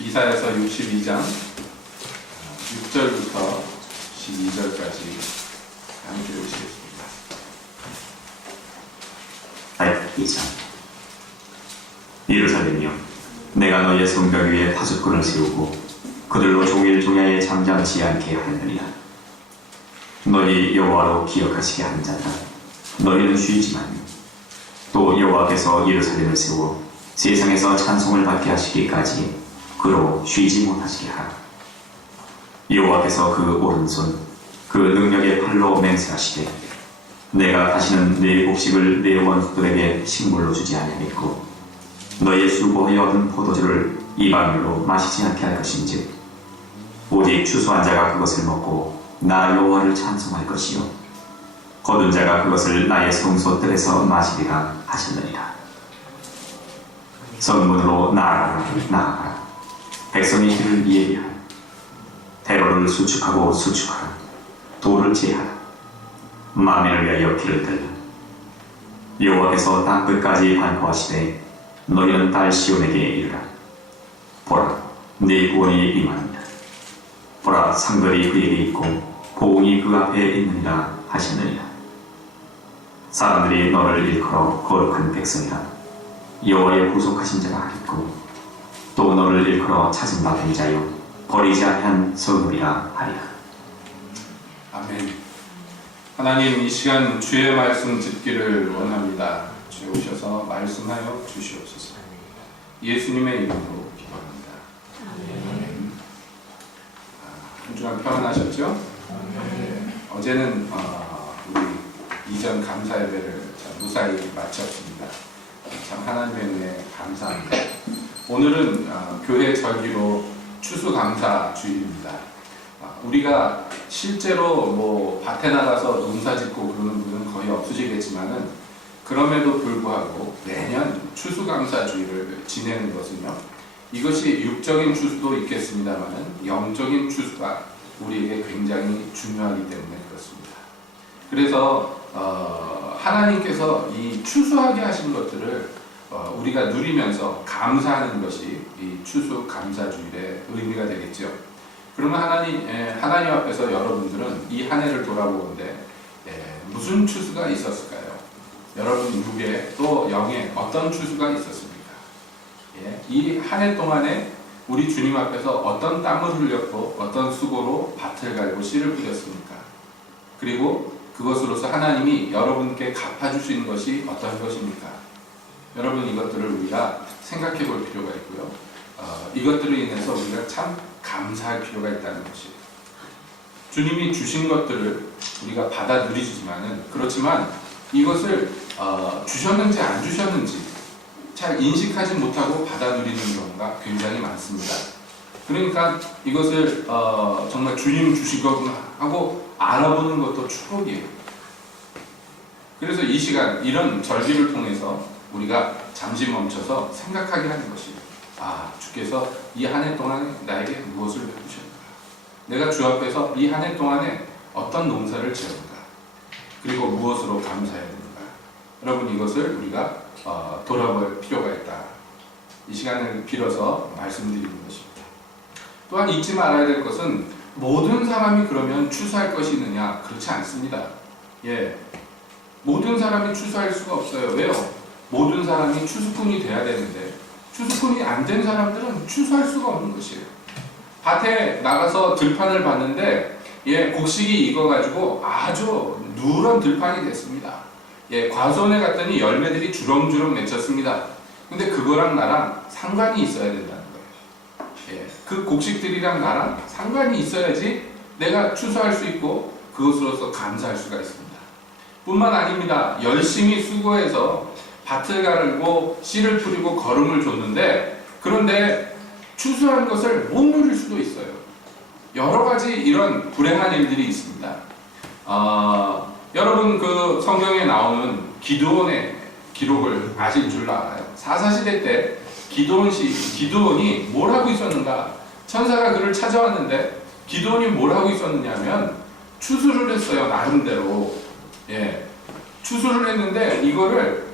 이사야서 62장 6절부터 12절까지 함께 보시겠습니다. 2장. 예루살렘이여, 내가 너희의 성벽 위에 파수꾼을 세우고 그들로 종일 종야에 잠잠치 않게 하느니라. 너희 여호와로 기억하시게 하는 자들아, 너희는 쉬지만 또 여호와께서 예루살렘을 세워 세상에서 찬송을 받게 하시기까지 그로 쉬지 못하시게 하라. 여호와께서 그 오른손 그 능력의 팔로 맹세하시되 내가 다시는 내 곡식을 내 원수들에게 식물로 주지 아니하겠고 너희의 수고하여 얻은 포도주를 이방인으로 마시지 않게 할 것인즉 오직 추수한 자가 그것을 먹고 나 여호와를 찬송할 것이요 거둔 자가 그것을 나의 성소들에서 마시리라 하셨느니라. 성문으로 나아가라 나아가라. 백성의 길을 예비하라. 대로를 수축하고 수축하라. 돌을 제하라. 만민을 위하여 길을 들라. 여호와께서 땅 끝까지 반포하시되 너희는 딸 시온에게 이르라. 보라, 네 구원이 임하느니라. 보라, 상들이 그에게 있고 보응이 그 앞에 있느니라 하셨느니라. 사람들이 너를 일컬어 거룩한 백성이라 여호와의 구속하신 자가 하겠고 또 너를 일컬어 찾은 바 된 자요 버리지 아니한 성읍이라 하리라. 아멘. 하나님, 이 시간 주의 말씀 듣기를 원합니다. 주여 오셔서 말씀하여 주시옵소서. 예수님의 이름으로 기도합니다. 아멘. 한 주간 평안하셨죠? 네. 어제는 우리 이전 감사 예배를 무사히 마쳤습니다. 참 하나님의 은혜에 감사합니다. 오늘은 교회 절기로 추수감사 주일입니다. 우리가 실제로 뭐 밭에 나가서 농사 짓고 그러는 분은 거의 없으시겠지만은 그럼에도 불구하고 매년 추수감사 주일을 지내는 것은요, 이것이 육적인 추수도 있겠습니다만은 영적인 추수가 우리에게 굉장히 중요하기 때문에 그렇습니다. 그래서 하나님께서 이 추수하게 하신 것들을 우리가 누리면서 감사하는 것이 이 추수감사주일의 의미가 되겠죠. 그러면 하나님 앞에서 여러분들은 이 한 해를 돌아보는데 무슨 추수가 있었을까요? 여러분 육에 또 영에 어떤 추수가 있었습니까? 이 한 해 동안에 우리 주님 앞에서 어떤 땀을 흘렸고 어떤 수고로 밭을 갈고 씨를 뿌렸습니까? 그리고 그것으로서 하나님이 여러분께 갚아주시는 것이 어떤 것입니까? 여러분, 이것들을 우리가 생각해 볼 필요가 있고요. 이것들로 인해서 우리가 참 감사할 필요가 있다는 것이에요. 주님이 주신 것들을 우리가 받아 누리지만은 그렇지만 이것을 주셨는지 안 주셨는지 잘 인식하지 못하고 받아 누리는 경우가 굉장히 많습니다. 그러니까 이것을 정말 주님 주신 거구나 하고 알아보는 것도 축복이에요. 그래서 이 시간 이런 절기를 통해서 우리가 잠시 멈춰서 생각하게 하는 것이에요. 주께서 이 한 해 동안에 나에게 무엇을 해주셨는가? 내가 주 앞에서 이 한 해 동안에 어떤 농사를 지었는가? 그리고 무엇으로 감사해야 되는가? 여러분, 이것을 우리가 돌아볼 필요가 있다. 이 시간을 빌어서 말씀드리는 것입니다. 또한 잊지 말아야 될 것은 모든 사람이 그러면 추수할 것이 있느냐? 그렇지 않습니다. 모든 사람이 추수할 수가 없어요. 왜요? 모든 사람이 추수꾼이 돼야 되는데 추수꾼이 안 된 사람들은 추수할 수가 없는 것이에요. 밭에 나가서 들판을 봤는데 곡식이 익어가지고 아주 누런 들판이 됐습니다. 과수원에 갔더니 열매들이 주렁주렁 맺혔습니다. 근데 그거랑 나랑 상관이 있어야 된다는 거예요. 그 곡식들이랑 나랑 상관이 있어야지 내가 추수할 수 있고 그것으로서 감사할 수가 있습니다. 뿐만 아닙니다. 열심히 수고해서 밭을 가르고 씨를 뿌리고 거름을 줬는데 그런데 추수한 것을 못 누릴 수도 있어요. 여러 가지 이런 불행한 일들이 있습니다. 여러분, 그 성경에 나오는 기드온의 기록을 아실 줄 알아요. 사사시대 때 기드온이 뭘 하고 있었는가? 천사가 그를 찾아왔는데 기드온이 뭘 하고 있었느냐면 추수를 했어요. 나름대로. 추수를 했는데 이거를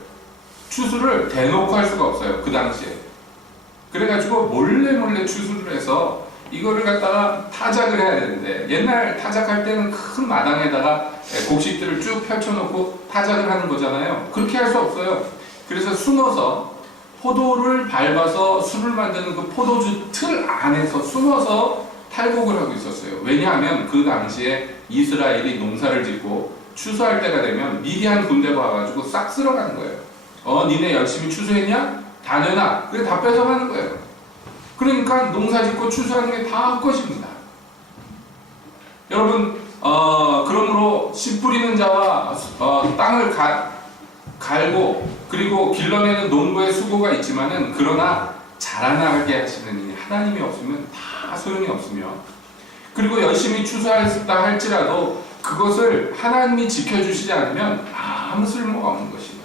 추수를 대놓고 할 수가 없어요. 그 당시에. 그래가지고 몰래 추수를 해서 이거를 갖다가 타작을 해야 되는데, 옛날 타작할 때는 큰 마당에다가 곡식들을 쭉 펼쳐놓고 타작을 하는 거잖아요. 그렇게 할 수 없어요. 그래서 숨어서 포도를 밟아서 술을 만드는 그 포도주 틀 안에서 숨어서 탈곡을 하고 있었어요. 왜냐하면 그 당시에 이스라엘이 농사를 짓고 추수할 때가 되면 미디안 군대가 와가지고 싹 쓸어가는 거예요. 니네 열심히 추수했냐? 다 내놔. 그래 다 뺏어가는 거예요. 그러니까 농사 짓고 추수하는 게 다 헛것입니다. 여러분, 그러므로 씨 뿌리는 자와 땅을 갈고 그리고 길러내는 농부의 수고가 있지만은, 그러나 자라나게 하시는 이 하나님이 없으면 다 소용이 없으며, 그리고 열심히 추수하였다 할지라도 그것을 하나님이 지켜주시지 않으면 아무 쓸모가 없는 것이에요.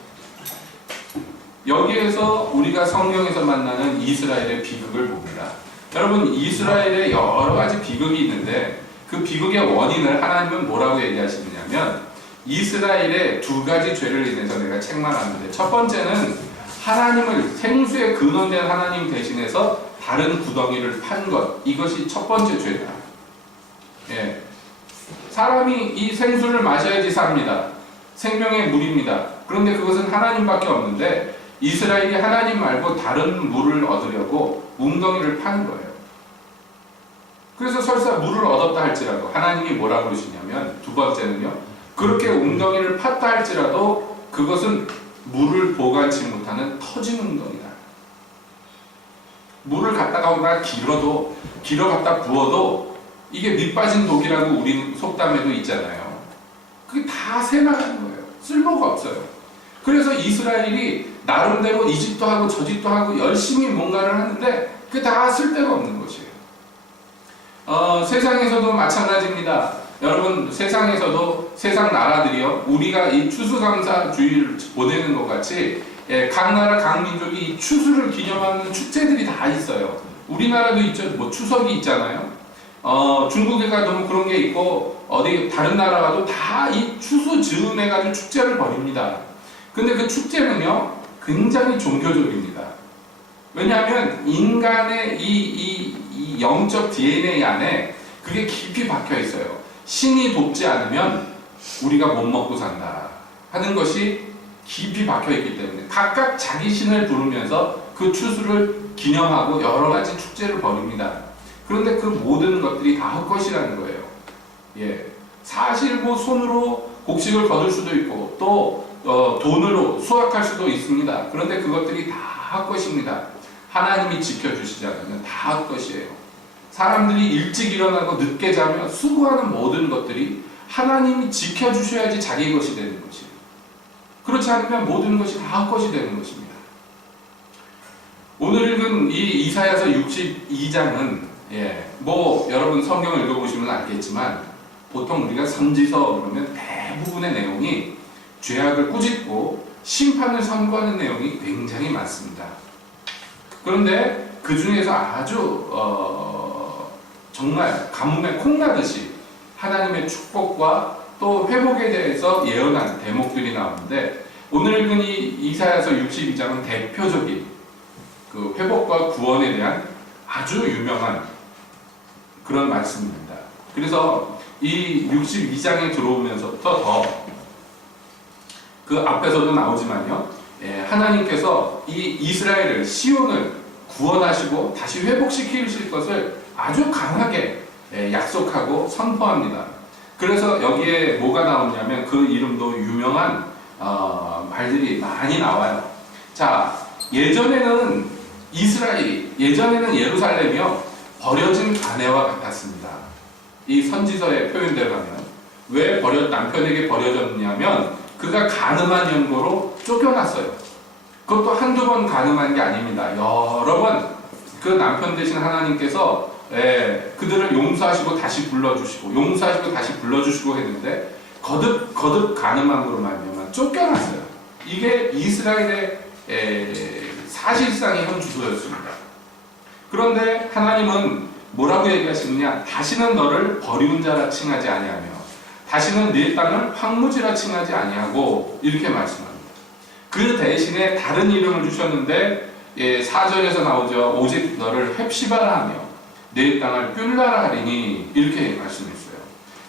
여기에서 우리가 성경에서 만나는 이스라엘의 비극을 봅니다. 여러분, 이스라엘에 여러 가지 비극이 있는데 그 비극의 원인을 하나님은 뭐라고 얘기하시느냐면, 이스라엘의 두 가지 죄를 인해서 내가 책망하는데, 첫 번째는 하나님을, 생수의 근원된 하나님 대신해서 다른 구덩이를 판 것, 이것이 첫 번째 죄다. 예. 사람이 이 생수를 마셔야지 삽니다. 생명의 물입니다. 그런데 그것은 하나님밖에 없는데 이스라엘이 하나님 말고 다른 물을 얻으려고 웅덩이를 파는 거예요. 그래서 설사 물을 얻었다 할지라도 하나님이 뭐라고 그러시냐면, 두 번째는요, 그렇게 웅덩이를 팠다 할지라도 그것은 물을 보관치 못하는 터진 웅덩이다. 물을 갖다가 길어 갖다 부어도 이게 밑 빠진 독이라고 우리 속담에도 있잖아요. 그게 다 새나가는 거예요. 쓸모가 없어요. 그래서 이스라엘이 나름대로 이 집도 하고 저 집도 하고 열심히 뭔가를 하는데 그게 다 쓸데가 없는 것이에요. 세상에서도 마찬가지입니다. 여러분, 세상에서도 세상 나라들이요, 우리가 이 추수감사주의를 보내는 것 같이 각 나라 각 민족이 이 추수를 기념하는 축제들이 다 있어요. 우리나라도 있죠. 뭐 추석이 있잖아요. 중국에 가도 뭐 그런 게 있고 어디 다른 나라 가도 다 이 추수 즈음해가지고 축제를 벌입니다. 근데 그 축제는요 굉장히 종교적입니다. 왜냐하면 인간의 이 영적 DNA 안에 그게 깊이 박혀 있어요. 신이 돕지 않으면 우리가 못 먹고 산다 하는 것이 깊이 박혀 있기 때문에 각각 자기 신을 부르면서 그 추수를 기념하고 여러 가지 축제를 벌입니다. 그런데 그 모든 것들이 다 헛것이라는 거예요. 예. 사실 뭐 손으로 곡식을 거둘 수도 있고 또 돈으로 수확할 수도 있습니다. 그런데 그것들이 다 헛것입니다. 하나님이 지켜주시지 않으면 다 헛것이에요. 사람들이 일찍 일어나고 늦게 자며 수고하는 모든 것들이 하나님이 지켜주셔야지 자기 것이 되는 것이에요. 그렇지 않으면 모든 것이 다 헛것이 되는 것입니다. 오늘 읽은 이 이사야서 62장은 뭐 여러분 성경을 읽어보시면 알겠지만 보통 우리가 선지서 그러면 대부분의 내용이 죄악을 꾸짖고 심판을 선고하는 내용이 굉장히 많습니다. 그런데 그 중에서 아주 정말 가뭄에 콩나듯이 하나님의 축복과 또 회복에 대해서 예언한 대목들이 나오는데, 오늘 읽은 이 이사야서 62장은 대표적인 그 회복과 구원에 대한 아주 유명한 그런 말씀입니다. 그래서 이 62장에 들어오면서부터 그 앞에서도 나오지만요, 하나님께서 이 이스라엘을, 시온을 구원하시고 다시 회복시키실 것을 아주 강하게 약속하고 선포합니다. 그래서 여기에 뭐가 나오냐면 그 이름도 유명한 말들이 많이 나와요. 자, 예전에는 예루살렘이요 버려진 아내와 같았습니다. 이 선지서의 표현대로 하면 왜 남편에게 버려졌냐면 그가 간음한 연고로 쫓겨났어요. 그것도 한두 번 간음한 게 아닙니다. 여러 번 그 남편 대신 하나님께서 그들을 용서하시고 다시 불러주시고 했는데 거듭 간음함으로 말미암아 쫓겨났어요. 이게 이스라엘의 사실상의 현 주소였습니다. 그런데 하나님은 뭐라고 얘기하시느냐? 다시는 너를 버리운 자라 칭하지 아니하며 다시는 네 땅을 황무지라 칭하지 아니하고 이렇게 말씀합니다. 그 대신에 다른 이름을 주셨는데 4절에서 나오죠. 오직 너를 헵시바라 하며 내 땅을 뷸라라 하리니 이렇게 말씀했어요.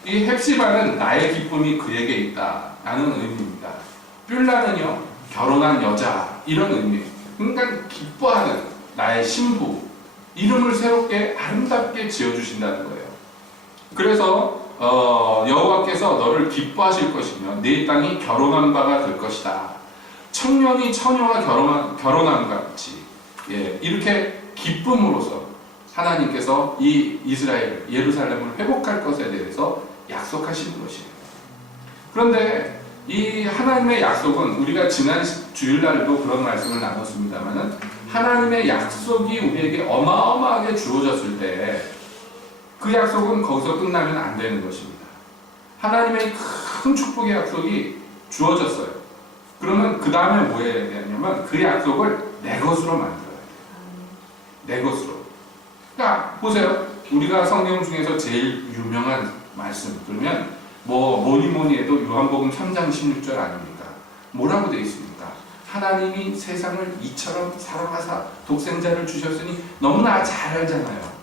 이 헵시바는 나의 기쁨이 그에게 있다라는 의미입니다. 뷸라는요 결혼한 여자 이런 의미예요. 그러니까 기뻐하는 나의 신부 이름을 새롭게 아름답게 지어주신다는 거예요. 그래서 여호와께서 너를 기뻐하실 것이며 네 땅이 결혼한 바가 될 것이다. 청년이 처녀와 결혼한 것 같이 이렇게 기쁨으로써 하나님께서 이 이스라엘 예루살렘을 회복할 것에 대해서 약속하시는 것이에요. 그런데 이 하나님의 약속은 우리가 지난 주일날도 그런 말씀을 나눴습니다만은 하나님의 약속이 우리에게 어마어마하게 주어졌을 때 그 약속은 거기서 끝나면 안 되는 것입니다. 하나님의 큰 축복의 약속이 주어졌어요. 그러면 그 다음에 뭐 해야 되냐면 그 약속을 내 것으로 만들어야 돼요. 내 것으로. 그러니까 보세요. 우리가 성경 중에서 제일 유명한 말씀 그러면 뭐니 해도 요한복음 3장 16절 아닙니까? 뭐라고 되어 있습니까? 하나님이 세상을 이처럼 사랑하사 독생자를 주셨으니 너무나 잘 알잖아요.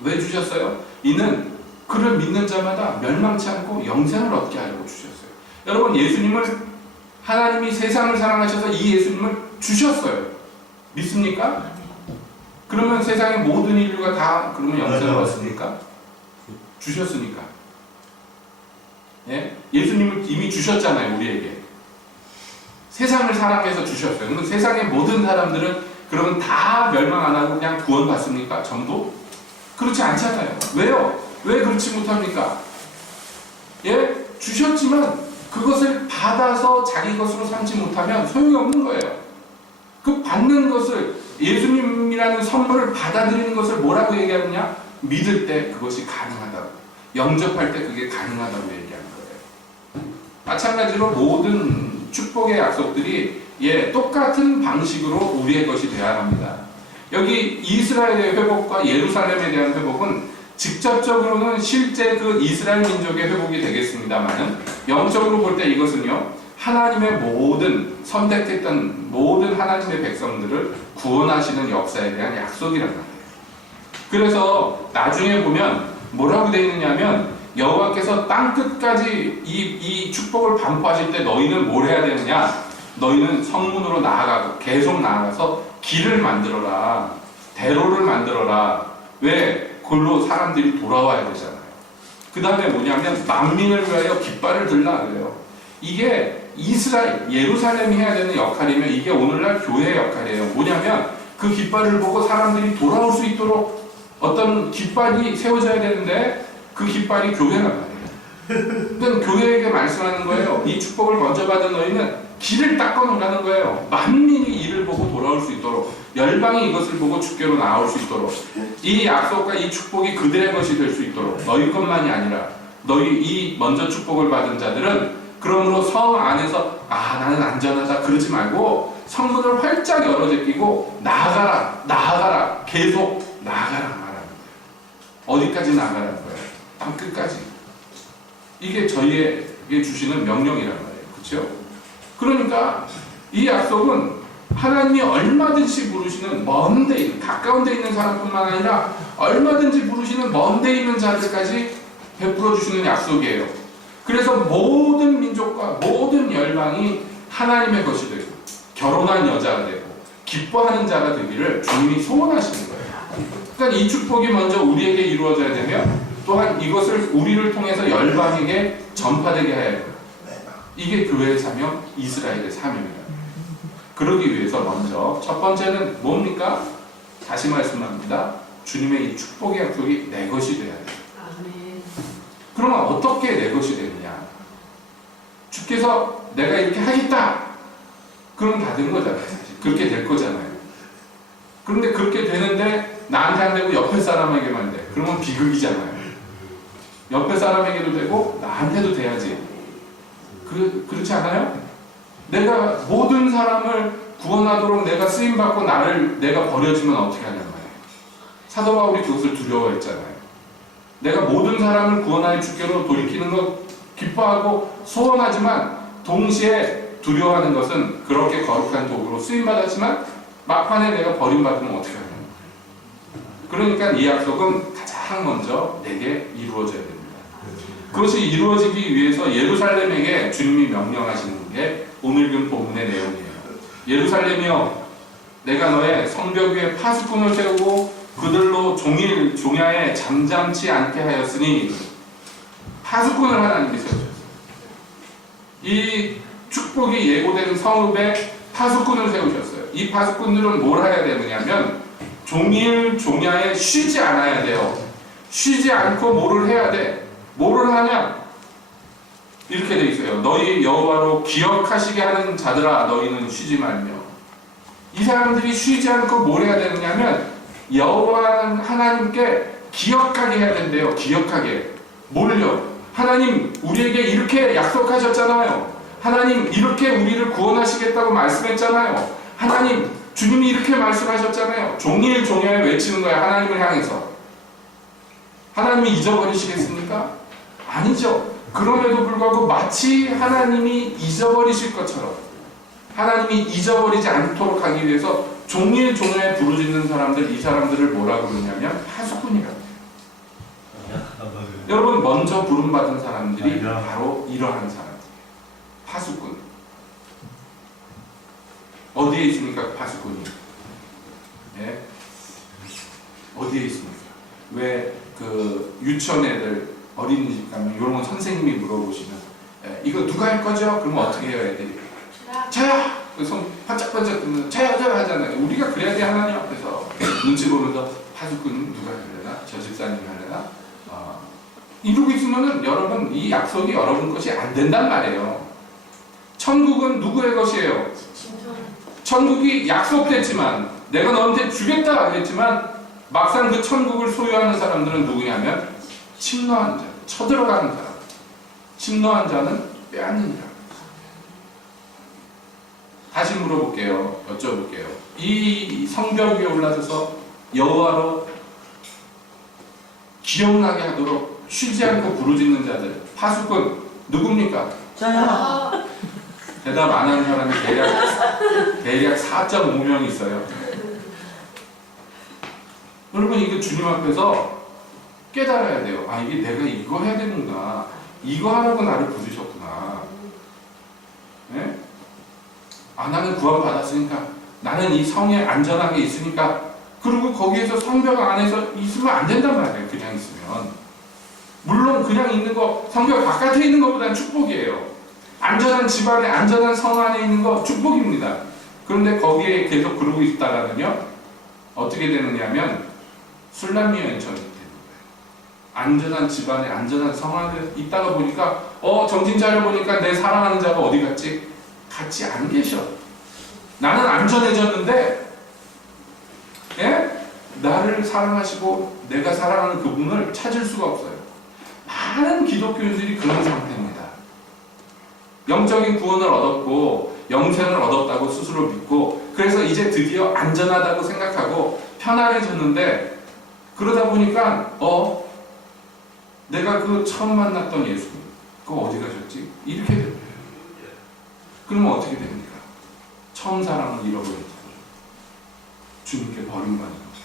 왜 주셨어요? 이는 그를 믿는 자마다 멸망치 않고 영생을 얻게 하려고 주셨어요. 여러분 예수님을 하나님이 세상을 사랑하셔서 이 예수님을 주셨어요. 믿습니까? 그러면 세상의 모든 인류가 다 그러면 영생을 얻습니까? 주셨으니까. 예수님을 이미 주셨잖아요, 우리에게. 세상을 사랑해서 주셨어요. 그러면 세상의 모든 사람들은 그러면 다 멸망 안 하고 그냥 구원받습니까? 전부? 그렇지 않잖아요. 왜요? 왜 그렇지 못합니까? 주셨지만 그것을 받아서 자기 것으로 삼지 못하면 소용이 없는 거예요. 그 받는 것을 예수님이라는 선물을 받아들이는 것을 뭐라고 얘기하느냐? 믿을 때 그것이 가능하다고, 영접할 때 그게 가능하다고 얘기하는 거예요. 마찬가지로 모든 축복의 약속들이 똑같은 방식으로 우리의 것이 되어야 합니다. 여기 이스라엘의 회복과 예루살렘에 대한 회복은 직접적으로는 실제 그 이스라엘 민족의 회복이 되겠습니다만은 영적으로 볼 때 이것은요 하나님의 모든 선택했던 모든 하나님의 백성들을 구원하시는 역사에 대한 약속이란 말이에요. 그래서 나중에 보면 뭐라고 되어 있느냐면 여호와께서 땅 끝까지 이 축복을 반포하실 때 너희는 뭘 해야 되느냐? 너희는 성문으로 나아가고 계속 나아가서 길을 만들어라. 대로를 만들어라. 왜? 그걸로 사람들이 돌아와야 되잖아요. 그 다음에 뭐냐면 만민을 위하여 깃발을 들라 그래요. 이게 이스라엘, 예루살렘이 해야 되는 역할이면 이게 오늘날 교회의 역할이에요. 뭐냐면 그 깃발을 보고 사람들이 돌아올 수 있도록 어떤 깃발이 세워져야 되는데 그 깃발이 교회란 말이에요. 그러니까 교회에게 말씀하는 거예요. 이 축복을 먼저 받은 너희는 길을 닦아 놓으라는 거예요. 만민이 이를 보고 돌아올 수 있도록, 열방이 이것을 보고 주께로 나올 수 있도록, 이 약속과 이 축복이 그들의 것이 될 수 있도록, 너희 것만이 아니라 너희 이 먼저 축복을 받은 자들은 그러므로 성 안에서 나는 안전하다 그러지 말고 성문을 활짝 열어 제끼고 나아가라 계속 나아가라 말하는 거예요. 어디까지 나아가라는 거예요? 땅 끝까지. 이게 저희에게 주시는 명령이란 말이에요. 그렇죠? 그러니까 이 약속은 하나님이 얼마든지 부르시는 먼 데 있는, 가까운 데 있는 사람뿐만 아니라 얼마든지 부르시는 먼 데 있는 자들까지 베풀어 주시는 약속이에요. 그래서 모든 민족과 모든 열방이 하나님의 것이 되고 결혼한 여자가 되고 기뻐하는 자가 되기를 주님이 소원하시는 거예요. 그러니까 이 축복이 먼저 우리에게 이루어져야 되며 또한 이것을 우리를 통해서 열방에게 전파되게 해야 돼요. 이게 교회의 사명, 이스라엘의 사명이에요. 그러기 위해서 먼저 첫 번째는 뭡니까? 다시 말씀합니다. 주님의 이 축복의 약속이 내 것이 돼야 돼요. 그러면 어떻게 내 것이 되느냐? 주께서 내가 이렇게 하겠다. 그럼 다 된 거잖아요. 사실. 그렇게 될 거잖아요. 그런데 그렇게 되는데 나한테 안 되고 옆에 사람에게만 돼. 그러면 비극이잖아요. 옆에 사람에게도 되고 나한테도 돼야지. 그렇지 않아요? 내가 모든 사람을 구원하도록 내가 쓰임받고 내가 버려지면 어떻게 하냐는 거예요. 사도 바울이 그것을 두려워했잖아요. 내가 모든 사람을 구원하여 주께로 돌이키는 것 기뻐하고 소원하지만 동시에 두려워하는 것은 그렇게 거룩한 도구로 쓰임받았지만 막판에 내가 버림받으면 어떻게 하냐. 그러니까 이 약속은 가장 먼저 내게 이루어져야 됩니다. 그것이 이루어지기 위해서 예루살렘에게 주님이 명령하시는 게 오늘 그 본문의 내용이에요. 예루살렘이여, 내가 너의 성벽 위에 파수꾼을 세우고 그들로 종야에 잠잠치 않게 하였으니, 파수꾼을 하나님께 세우셨어요. 이 축복이 예고되는 성읍에 파수꾼을 세우셨어요. 이 파수꾼들은 뭘 해야 되느냐면 종일 종야에 쉬지 않아야 돼요. 쉬지 않고 뭐를 해야 돼? 뭐를 하냐? 이렇게 돼 있어요. 너희 여호와로 기억하시게 하는 자들아, 너희는 쉬지 말며. 이 사람들이 쉬지 않고 뭘 해야 되느냐면 여호와 하나님께 기억하게 해야 된대요. 기억하게. 뭘요? 하나님 우리에게 이렇게 약속하셨잖아요. 하나님 이렇게 우리를 구원하시겠다고 말씀했잖아요. 하나님 주님이 이렇게 말씀하셨잖아요. 종일 종야에 외치는 거야. 하나님을 향해서. 하나님이 잊어버리시겠습니까? 아니죠. 그럼에도 불구하고 마치 하나님이 잊어버리실 것처럼 하나님이 잊어버리지 않도록 하기 위해서 종일 종야에 부르짖는 사람들, 이 사람들을 뭐라고 그러냐면 파수꾼이라고 해요. 여러분, 먼저 부름받은 사람들이 바로 이러한 사람들이에요. 파수꾼. 어디에 있습니까? 파수꾼이. 예? 어디에 있습니까? 왜 그 유치원 애들 어린이집 가면 이런 거 선생님이 물어보시면 이거 누가 할 거죠? 그러면 어떻게 해요, 애들이? 저야! 손 반짝반짝 뜨면 저야 하잖아요. 우리가 그래야 돼. 하나님 앞에서 눈치 보면서 파수꾼은 누가 하려나? 저 집사님이 하려나? 이러고 있으면은 여러분, 이 약속이 여러분 것이 안 된단 말이에요. 천국은 누구의 것이에요? 천국이 약속됐지만 내가 너한테 주겠다 그랬지만 막상 그 천국을 소유하는 사람들은 누구냐면 침노한 자, 쳐들어가는 사람. 침노한 자는 빼앗느니라. 다시 물어볼게요. 여쭤볼게요. 이 성벽 위에 올라서서 여호와로 기억나게 하도록 쉬지 않고 부르짖는 자들, 파수꾼 누굽니까? 저요. 대답 안 하는 사람이 대략 4.5명 있어요. 여러분, 이거 주님 앞에서 깨달아야 돼요. 아, 이게 내가 이거 해야 되는구나. 이거 하라고 나를 부르셨구나. 네? 아, 나는 구원받았으니까, 나는 이 성에 안전하게 있으니까, 그리고 거기에서 성벽 안에서 있으면 안 된단 말이에요. 그냥 있으면. 물론 그냥 있는 거, 성벽 바깥에 있는 것보다는 축복이에요. 안전한 집안에, 안전한 성 안에 있는 거 축복입니다. 그런데 거기에 계속 그러고 있다가는요, 어떻게 되느냐면 술람미 연천이 되는 거예요. 안전한 집안에, 안전한 성 안에 있다가 보니까 정신 차려보니까 내 사랑하는 자가 어디 갔지? 같이 안 계셔. 나는 안전해졌는데 예? 나를 사랑하시고 내가 사랑하는 그분을 찾을 수가 없어요. 많은 기독교인들이 그런 상태입니다. 영적인 구원을 얻었고 영생을 얻었다고 스스로 믿고, 그래서 이제 드디어 안전하다고 생각하고 편안해졌는데, 그러다 보니까 내가 그 처음 만났던 예수님 그거 어디 가셨지? 이렇게 됩니다. 그러면 어떻게 됩니까? 처음 사랑을 잃어버린 거죠. 주님께 버림받는 거죠.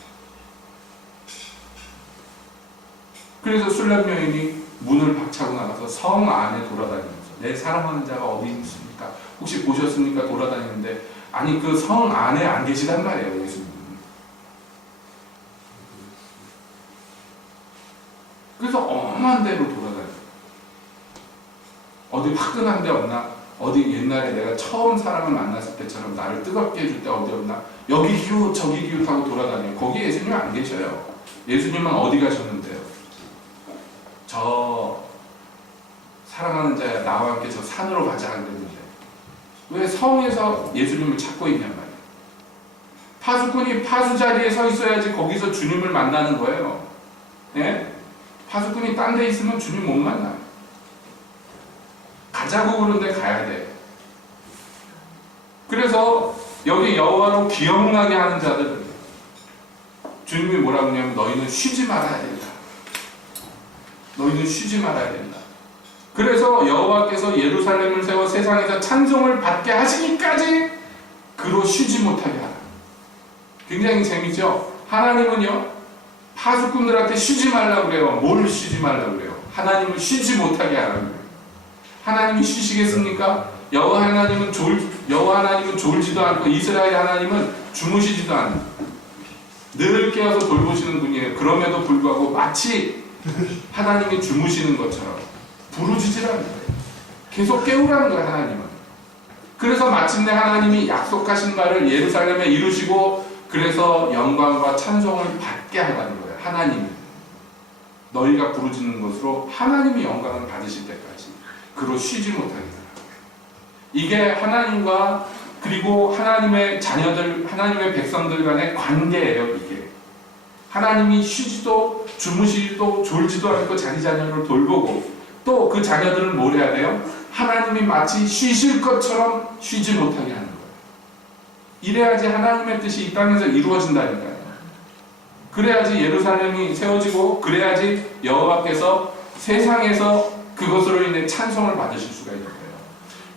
그래서 술람 여인이 문을 박차고 나가서 성 안에 돌아다니면서 내 사랑하는 자가 어디 있습니까? 혹시 보셨습니까? 돌아다니는데, 아니 그 성 안에 안 계시단 말이에요, 예수님. 그래서 엄한 데로 돌아다녀요. 어디 화끈한 데 없나? 어디 옛날에 내가 처음 사람을 만났을 때처럼 나를 뜨겁게 해줄 때 어디 없나? 여기 기웃 저기 기웃 하고 돌아다녀요. 거기 예수님 안 계셔요. 예수님은 어디 가셨는데요? 저 사랑하는 자야, 나와 함께 저 산으로 가자 그랬는데 왜 성에서 예수님을 찾고 있냔 말이에요. 파수꾼이 파수 자리에 서 있어야지 거기서 주님을 만나는 거예요. 예? 파수꾼이 딴 데 있으면 주님 못 만나요. 가자고 그러는데 가야 돼. 그래서 여기 여호와로 기억나게 하는 자들, 주님이 뭐라고 하냐면 너희는 쉬지 말아야 된다. 너희는 쉬지 말아야 된다. 그래서 여호와께서 예루살렘을 세워 세상에서 찬송을 받게 하시기까지 그로 쉬지 못하게 하라. 굉장히 재밌죠? 하나님은요, 파수꾼들한테 쉬지 말라고 그래요. 뭘 쉬지 말라고 그래요? 하나님을 쉬지 못하게 하라고 그래요. 하나님이 쉬시겠습니까? 여호와 하나님은 졸지도 않고 이스라엘 하나님은 주무시지도 않고 늘 깨어서 돌보시는 분이에요. 그럼에도 불구하고 마치 하나님이 주무시는 것처럼 부르짖으라는 거예요. 계속 깨우라는 거예요, 하나님은. 그래서 마침내 하나님이 약속하신 바를 예루살렘에 이루시고 그래서 영광과 찬송을 받게 하라는 거예요. 하나님이. 너희가 부르짖는 것으로 하나님이 영광을 받으실 때까지 그로 쉬지 못하게 하라. 이게 하나님과 그리고 하나님의 자녀들, 하나님의 백성들 간의 관계예요. 이게 하나님이 쉬지도 주무시지도 졸지도 않고 자기 자녀를 돌보고 또 그 자녀들은 뭘 해야 돼요? 하나님이 마치 쉬실 것처럼 쉬지 못하게 하는 거예요. 이래야지 하나님의 뜻이 이 땅에서 이루어진다니까요. 그래야지 예루살렘이 세워지고 그래야지 여호와께서 세상에서 그것으로 인해 찬송을 받으실 수가 있는 거예요.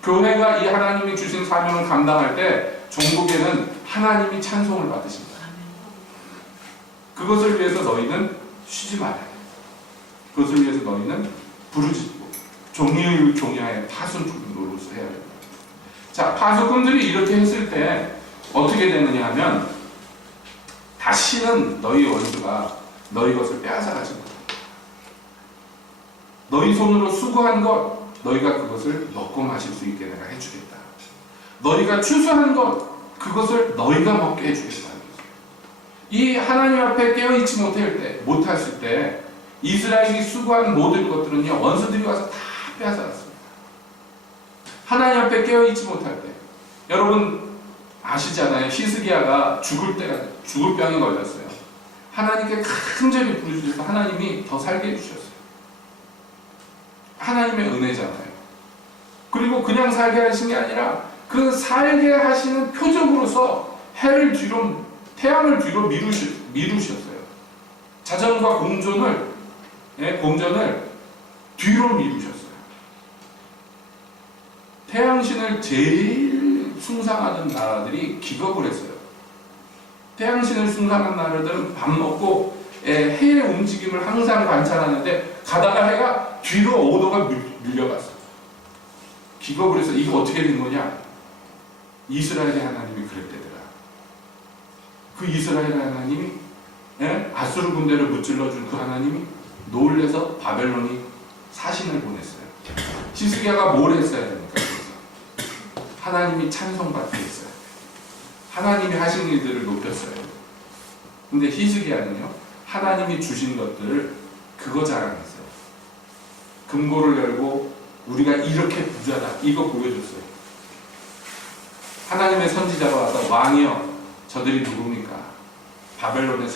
교회가 이 하나님이 주신 사명을 감당할 때 종국에는 하나님이 찬송을 받으십니다. 그것을 위해서 너희는 쉬지 말아야 돼. 그것을 위해서 너희는 부르짖고 종일 종야의 파수꾼으로서 해야 됩니다. 자, 파수꾼들이 이렇게 했을 때 어떻게 되느냐 하면 다시는 너희 원수가 너희 것을 빼앗아가지 못한다. 너희 손으로 수고한 것 너희가 그것을 먹고 마실 수 있게 내가 해주겠다. 너희가 추수한 것 그것을 너희가 먹게 해주겠다. 이 하나님 앞에 깨어있지 못했을 때 이스라엘이 수고한 모든 것들은요, 원수들이 와서 다 빼앗아갔습니다. 하나님 앞에 깨어있지 못할 때, 여러분 아시잖아요. 히스기야가 죽을 병에 걸렸어요. 하나님께 간절히 부르짖어서 하나님이 더 살게 해주셨어요. 하나님의 은혜잖아요. 그리고 그냥 살게 하신 게 아니라 그 살게 하시는 표적으로서 태양을 뒤로 미루셨어요. 자전과 공전을 뒤로 미루셨어요. 태양신을 제일 숭상하는 나라들이 기겁을 했어요. 태양신을 숭상한 나라들은 밥 먹고 해의 움직임을 항상 관찰하는데 가다가 해가 뒤로 5도가 밀려갔어요. 기겁을 해서 이거 어떻게 된 거냐? 이스라엘의 하나님이 그랬대더라. 그 이스라엘 하나님이 아수르 군대를 무찔러준 그 하나님이 놀래서 바벨론이 사신을 보냈어요. 히스기야가 뭘 했어야 됩니까? 그래서 하나님이 찬송받게 했어요. 하나님이 하신 일들을 높였어요. 근데 히스기야는요, 하나님이 주신 것들을 그거 자랑했어요. 금고를 열고 우리가 이렇게 부자다 이거 보여줬어요. 하나님의 선지자가 와서 왕이여 저들이 누굽니까? 바벨론의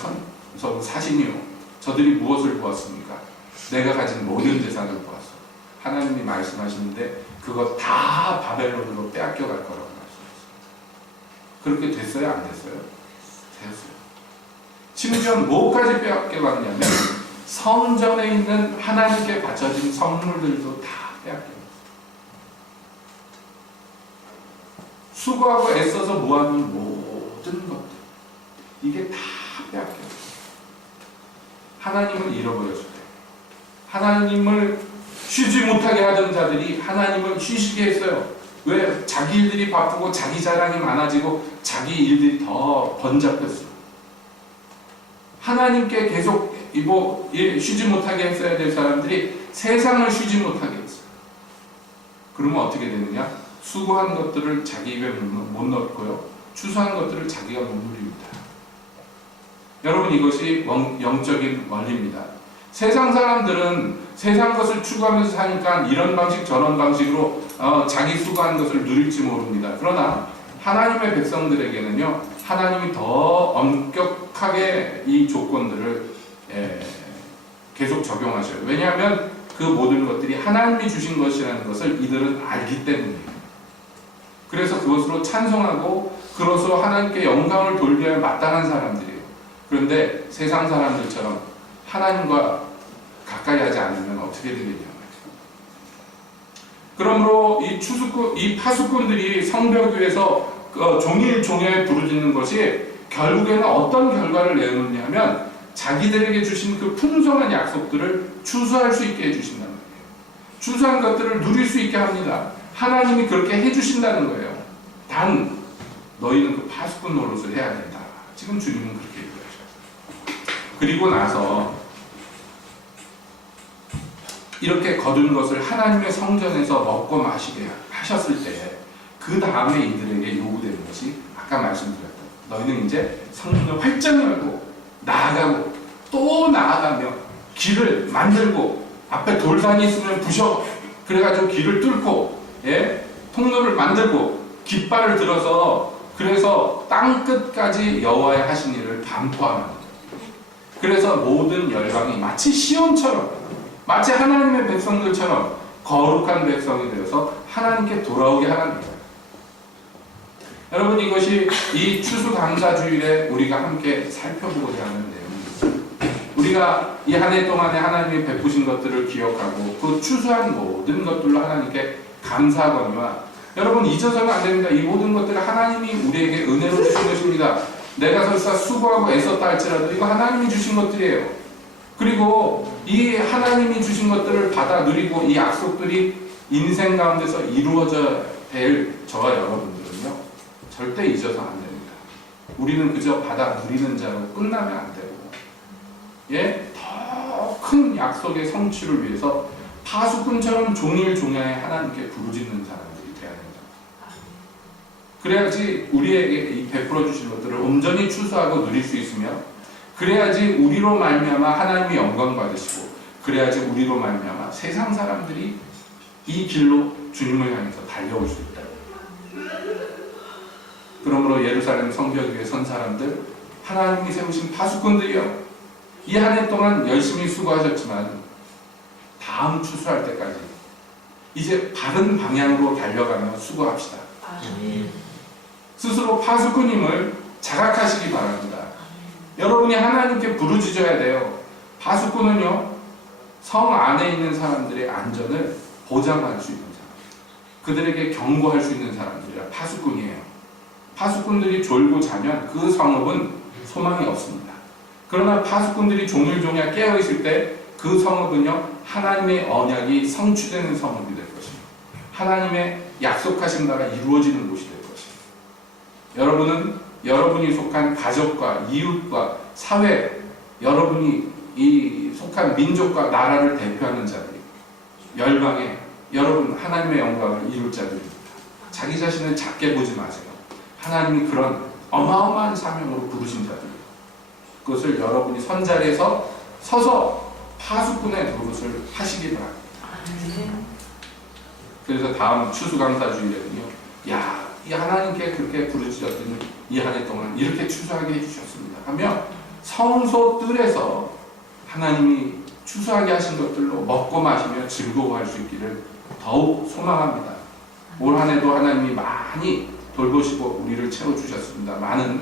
사신이요 저들이 무엇을 보았습니까? 내가 가진 모든 재산을 보았어. 하나님이 말씀하시는데 그거 다 바벨론으로 빼앗겨갈 거라고 말씀하셨어요. 그렇게 됐어요? 안 됐어요? 됐어요. 심지어 뭐까지 빼앗겨갔냐면 성전에 있는 하나님께 바쳐진 선물들도 다 빼앗겨갔어요. 수고하고 애써서 모아둔 모든 것들 이게 다 빼앗겨갔어요. 하나님을 잃어버렸을 때 하나님을 쉬지 못하게 하던 자들이 하나님을 쉬시게 했어요. 왜? 자기 일들이 바쁘고 자기 자랑이 많아지고 자기 일들이 더 번잡했어요. 하나님께 계속 쉬지 못하게 했어야 될 사람들이 세상을 쉬지 못하게 했어요. 그러면 어떻게 되느냐? 수고한 것들을 자기 입에 못 넣고요. 추수한 것들을 자기가 못 누립니다. 여러분 이것이 영적인 원리입니다. 세상 사람들은 세상 것을 추구하면서 사니까 이런 방식 저런 방식으로 자기 수고한 것을 누릴지 모릅니다. 그러나 하나님의 백성들에게는요, 하나님이 더 엄격하게 이 조건들을 계속 적용하셔요. 왜냐하면 그 모든 것들이 하나님이 주신 것이라는 것을 이들은 알기 때문이에요. 그래서 그것으로 찬송하고 그것으로 하나님께 영광을 돌려야 마땅한 사람들이에요. 그런데 세상 사람들처럼 하나님과 가까이 하지 않으면 어떻게 되겠냐 말이에요. 그러므로 이 파수꾼들이 성벽 위에서 종일 종야에 부르짖는 것이 결국에는 어떤 결과를 내놓느냐면 자기들에게 주신 그 풍성한 약속들을 추수할 수 있게 해주신다는 거예요. 추수한 것들을 누릴 수 있게 합니다. 하나님이 그렇게 해주신다는 거예요. 단 너희는 그 파수꾼 노릇을 해야 된다. 지금 주님은 그렇게 얘기하셔요. 그리고 나서 이렇게 거둔 것을 하나님의 성전에서 먹고 마시게 하셨을 때 그 다음에 이들에게 요구되는 것이 아까 말씀드렸던 너희는 이제 성문을 활짝 열고 나아가고 또 나아가며 길을 만들고 앞에 돌산이 있으면 부셔 그래가지고 길을 뚫고 통로를 만들고 깃발을 들어서 그래서 땅끝까지 여호와의 하신 일을 반포하는 거예요. 그래서 모든 열방이 마치 시온처럼 마치 하나님의 백성들처럼 거룩한 백성이 되어서 하나님께 돌아오게 하는 거예요. 여러분 이것이 이 추수감사주일에 우리가 함께 살펴보고자 하는 내용입니다. 우리가 이 한 해 동안에 하나님이 베푸신 것들을 기억하고 그 추수한 모든 것들로 하나님께 감사하거니와 여러분 잊어서는 안 됩니다. 이 모든 것들을 하나님이 우리에게 은혜로 주신 것입니다. 내가 설사 수고하고 애썼다 할지라도 이거 하나님이 주신 것들이에요. 그리고 이 하나님이 주신 것들을 받아 누리고 이 약속들이 인생 가운데서 이루어져야 될 저와 여러분들은요 절대 잊어서 안 됩니다. 우리는 그저 받아 누리는 자로 끝나면 안 되고 더 큰 약속의 성취를 위해서 파수꾼처럼 종일 종야에 하나님께 부르짖는 사람들이 되어야 된다. 그래야지 우리에게 이 베풀어 주신 것들을 온전히 추수하고 누릴 수 있으며 그래야지 우리로 말미암아 하나님이 영광 받으시고 그래야지 우리로 말미암아 세상 사람들이 이 길로 주님을 향해서 달려올 수 있다. 그러므로 예루살렘 성벽 위에 선 사람들 하나님이 세우신 파수꾼들이요 이 한 해 동안 열심히 수고하셨지만 다음 추수할 때까지 이제 바른 방향으로 달려가며 수고합시다. 스스로 파수꾼임을 자각하시기 바랍니다. 여러분이 하나님께 부르짖어야 돼요. 파수꾼은요 성 안에 있는 사람들의 안전을 보장할 수 있는 사람, 그들에게 경고할 수 있는 사람들이라 파수꾼이에요. 파수꾼들이 졸고 자면 그 성읍은 소망이 없습니다. 그러나 파수꾼들이 종일종일 깨어있을 때 그 성읍은요 하나님의 언약이 성취되는 성읍이 될 것입니다. 하나님의 약속하신 바가 이루어지는 곳이 될 것입니다. 여러분은 여러분이 속한 가족과 이웃과 사회, 여러분이 이 속한 민족과 나라를 대표하는 자들이 열방에 여러분 하나님의 영광을 이룰 자들입니다. 자기 자신을 작게 보지 마세요. 하나님이 그런 어마어마한 사명으로 부르신 자들입니다. 그것을 여러분이 선자리에서 서서 파수꾼의 노릇을 하시기 바랍니다. 그래서 다음 추수감사주일에는요 이 하나님께 그렇게 부르짖었더니 이 한 해 동안 이렇게 추수하게 해주셨습니다 하며 성소 뜰에서 하나님이 추수하게 하신 것들로 먹고 마시며 즐거워할 수 있기를 더욱 소망합니다. 올 한 해도 하나님이 많이 돌보시고 우리를 채워주셨습니다. 많은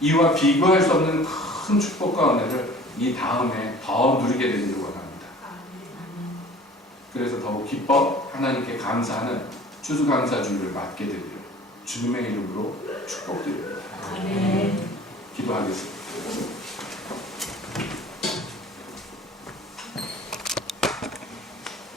이와 비교할 수 없는 큰 축복과 은혜를 이 다음에 더 누리게 되기를 원합니다. 그래서 더욱 기뻐 하나님께 감사하는 추수감사주일을 맞게 되기를 주님의 이름으로 축복드립니다. 기도하겠습니다.